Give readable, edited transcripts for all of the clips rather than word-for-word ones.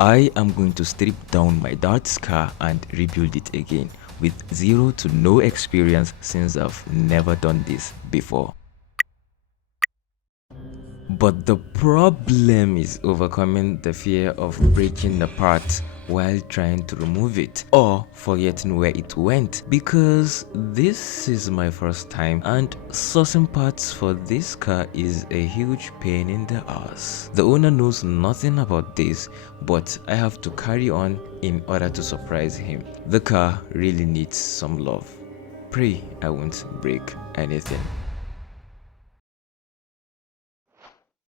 I am going to strip down my dad's car and rebuild it again with zero to no experience since I've never done this before. But the problem is overcoming the fear of breaking apart while trying to remove it or forgetting where it went, because this is my first time and sourcing parts for this car is a huge pain in the ass. The owner knows nothing about this, but I have to carry on in order to surprise him. The car really needs some love. Pray I won't break anything.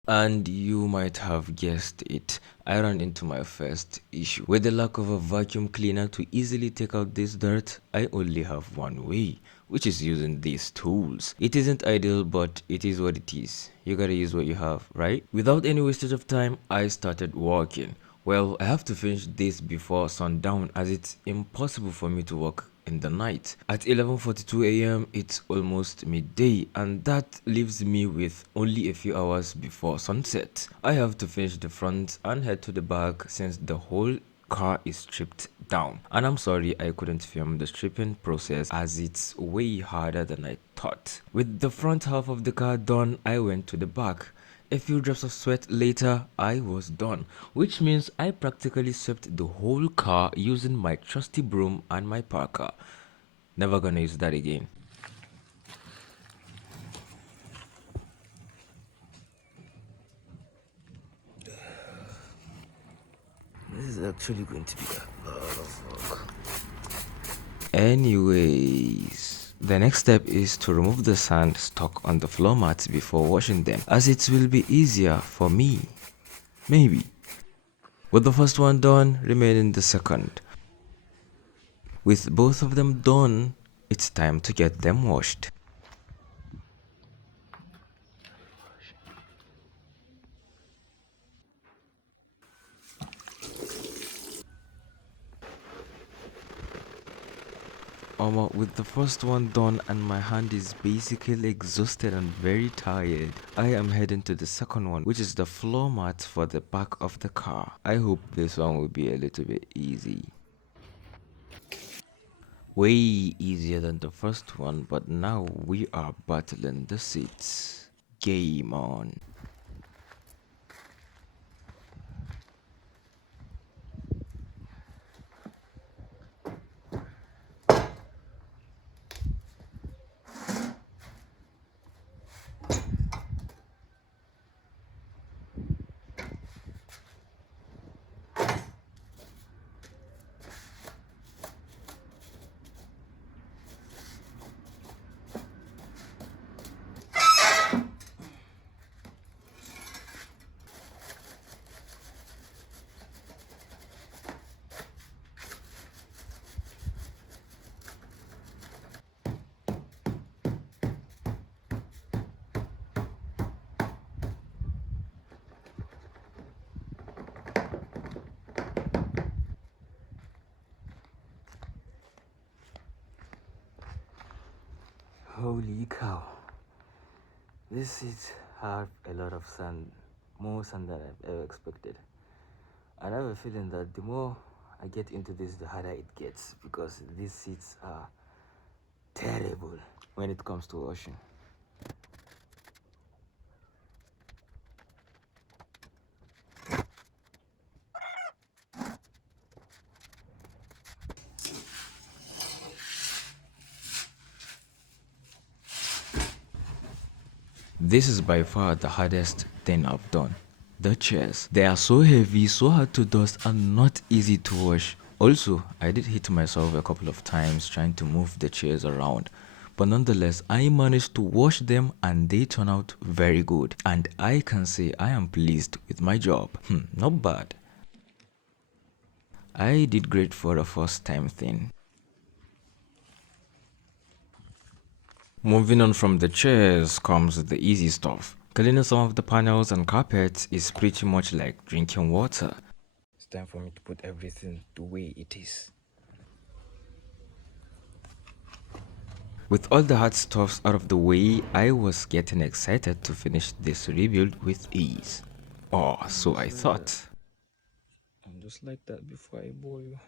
And you might have guessed it, I ran into my first issue. With the lack of a vacuum cleaner to easily take out this dirt, I only have one way, which is using these tools. It isn't ideal, but it is what it is. You gotta use what you have, right? Without any wastage of time, I started walking. Well, I have to finish this before sundown as it's impossible for me to walk in the night. At 11:42 a.m. it's almost midday and that leaves me with only a few hours before sunset. I have to finish the front and head to the back since the whole car is stripped down. And I'm sorry I couldn't film the stripping process as it's way harder than I thought. With the front half of the car done, I went to the back. A few drops of sweat later, I was done, which means I practically swept the whole car using my trusty broom and my parker. Never gonna use that again. This is actually going to be a lot of work. Anyways, the next step is to remove the sand stuck on the floor mats before washing them, as it will be easier for me. Maybe. With the first one done, remaining the second. With both of them done, it's time to get them washed. With the first one done and my hand is basically exhausted and very tired, I am heading to the second one, which is the floor mat for the back of the car. I hope this one will be a little bit easy. Way easier than the first one, but now we are battling the seats. Game on. Holy cow. These seats have a lot of sand, more sand than I've ever expected. And I have a feeling that the more I get into this, the harder it gets because these seats are terrible when it comes to washing. This is by far the hardest thing I've done. The chairs. They are so heavy, so hard to dust and not easy to wash. Also, I did hit myself a couple of times trying to move the chairs around. But nonetheless, I managed to wash them and they turn out very good. And I can say I am pleased with my job. Not bad. I did great for a first time thing. Moving on from the chairs comes the easy stuff. Cleaning some of the panels and carpets is pretty much like drinking water. It's time for me to put everything the way it is. With all the hard stuffs out of the way, I was getting excited to finish this rebuild with ease. Or so I thought. I'm just like that before I bore you.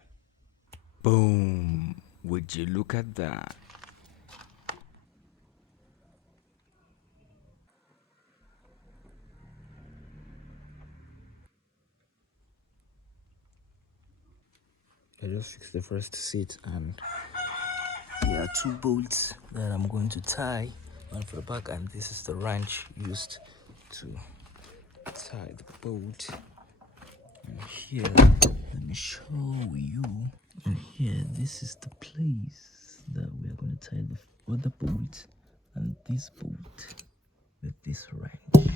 Boom! Would you look at that? I just fixed the first seat, and there are two bolts that I'm going to tie, one for the back, and this is the wrench used to tie the bolt. And here, let me show you. And here, this is the place that we are going to tie the other bolt and this bolt with this wrench.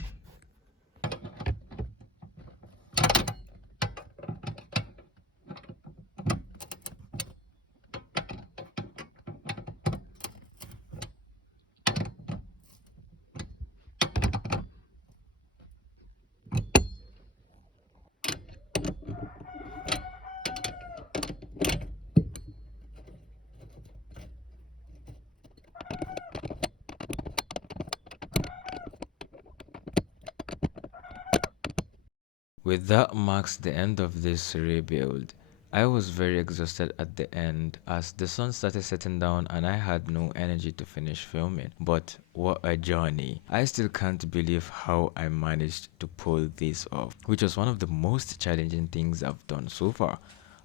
With that marks the end of this rebuild. I was very exhausted at the end as the sun started setting down and I had no energy to finish filming. But what a journey. I still can't believe how I managed to pull this off, which was one of the most challenging things I've done so far.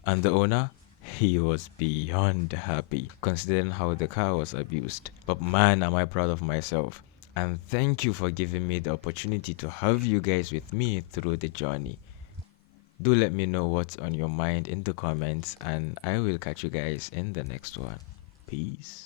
And the owner? He was beyond happy considering how the car was abused. But man, am I proud of myself. And thank you for giving me the opportunity to have you guys with me through the journey. Do let me know what's on your mind in the comments, and I will catch you guys in the next one. Peace.